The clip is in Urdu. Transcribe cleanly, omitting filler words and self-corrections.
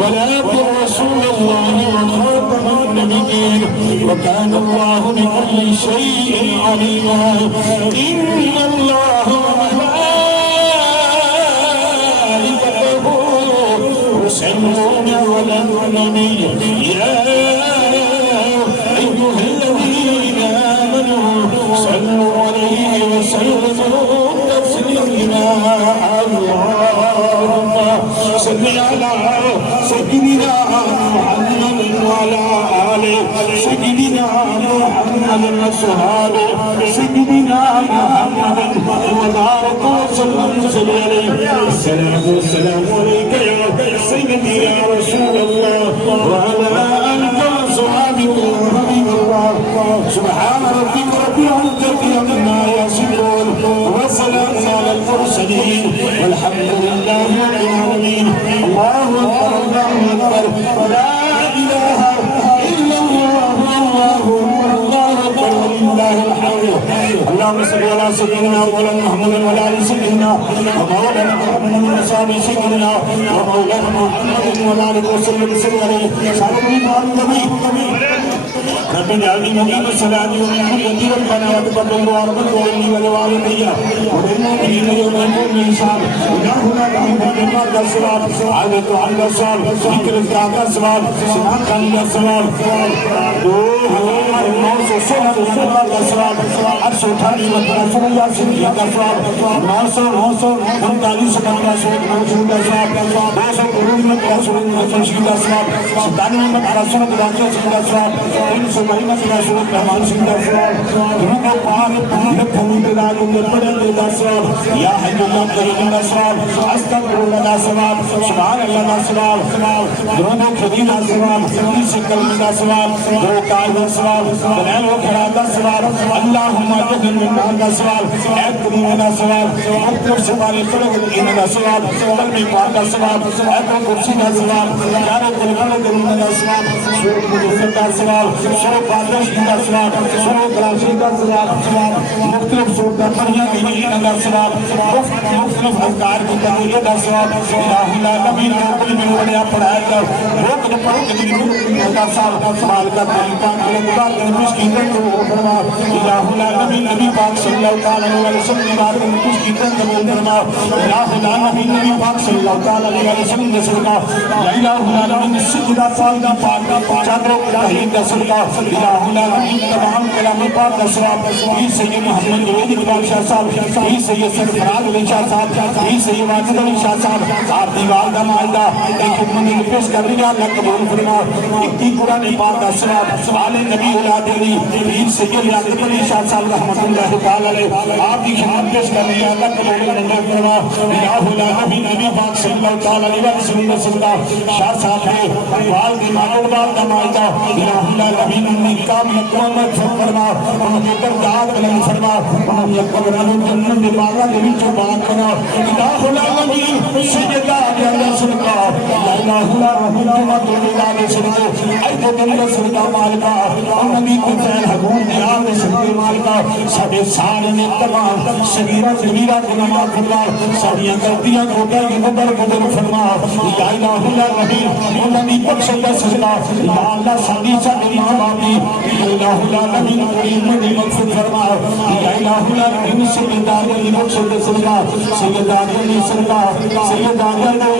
ولكن رسول الله وخاتم النبيين وكان الله بكل شيء عليما إن الله وملائكته يصلون على النبي يا أيها الذين آمنوا صلوا عليه وسلموا تسليما اللهم صل على سيدنا محمد وعلى آل سيدنا محمد وصحبه سيدنا محمد وبارك وسلم عليه الصلاة والسلام عليك يا سيدي يا رسول الله وعلى آلك وصحبه حبيب الله سبحان ربك رب العزة عما يصفون وسلام على المرسلين والحمد لله رب العالمين الله أكبر الله أكبر لا إله إلا الله الله أكبر ولله الحمد اللهم صل على سيدنا مولانا محمد وعلى آل سيدنا ومولانا محمد من أصحاب سيدنا ومولانا محمد وعلى آله وسلم عليه النبي رب اجعلني مقيم الصلاة ومن ذريتي ربنا وتقبل دعاء وإني ولوالدي وللمؤمنين يوم يقوم الحساب إلهنا تعالى بما الصواب عادة عند الصواب ذكر الذات الصواب سمعت عند الصواب اللهم اجعل منا الصواب اكرم لنا الصواب اكرم سبحان الخلق لنا الصواب قلب پاک الصواب اكرم كرسي الصواب يا رب العالمين لنا الصواب شروع مدرسة الصواب شروع فاتح الصواب شروع كلاشي الصواب مختلف صورت پڑھیا لنا الصواب مختلف اذکار کی تحلیل الصواب الہ العالمین کوئی بھی بڑا پڑھایا کر روک نہ پڑھ کے کا صاحب سوال کا طریقہ خدا کے مسکین کو فرما الہ العالمین نبی پاک صلی اللہ علیہ وسلم نے بات کچھ کی طرح فرما الہ العالمین نبی پاک صلی اللہ علیہ وسلم نے صدقہ لا الہ العالمین سجدہ سالہ پاک چادر الہی کا صدقہ الہ العالمین تمام کلام پاک کا ثواب سید محمد جوید اقبال شاہ صاحب سید سرفراز علی شاہ صاحب سید واجد علی شاہ صاحب آپ دیوار کا معاہدہ ایک خدمت پیش کر رہی ہے اللہ قبول فرما اکتی قرآن پاک کا ثواب آل نبی اولاد علی پیر سید یعقوب علی شاہ صاحب رحمۃ اللہ تعالی علیہ آپ کی خدمت پیش کر رہی ہے اللہ قبول فرما الہ العالمین نبی پاک صلی اللہ تعالی علیہ وسلم نے صدقہ شاہ صاحب ہے والد ماجد کا معاہدہ الہ العالمین نے کام مکمل فرما ان کے درجات بلند فرما ان کے قبروں جنت کے باغوں کے بیچ بات کرنا الہ العالمین سجدہ کے اندر صدقہ لا الہ الا اللہ تعالی نے صدقہ اے تو دل صدقہ مالکا نبی کو فعل حضور نے آپ نے صدقہ مالکا سبے سارے نے تمام صغیرہ کبیرہ گناہ فرما ساری غلطیاں کوتاہی کی بدل بدل فرما لا الہ الا اللہ نبی پاک صلی اللہ علیہ وسلم یا اللہ ساری ساری معافی الہ العالمین کریم نے مغفرت فرما لا الہ الا اللہ سیدنا علی صدقہ سیدنا علی صدقہ سیدنا علی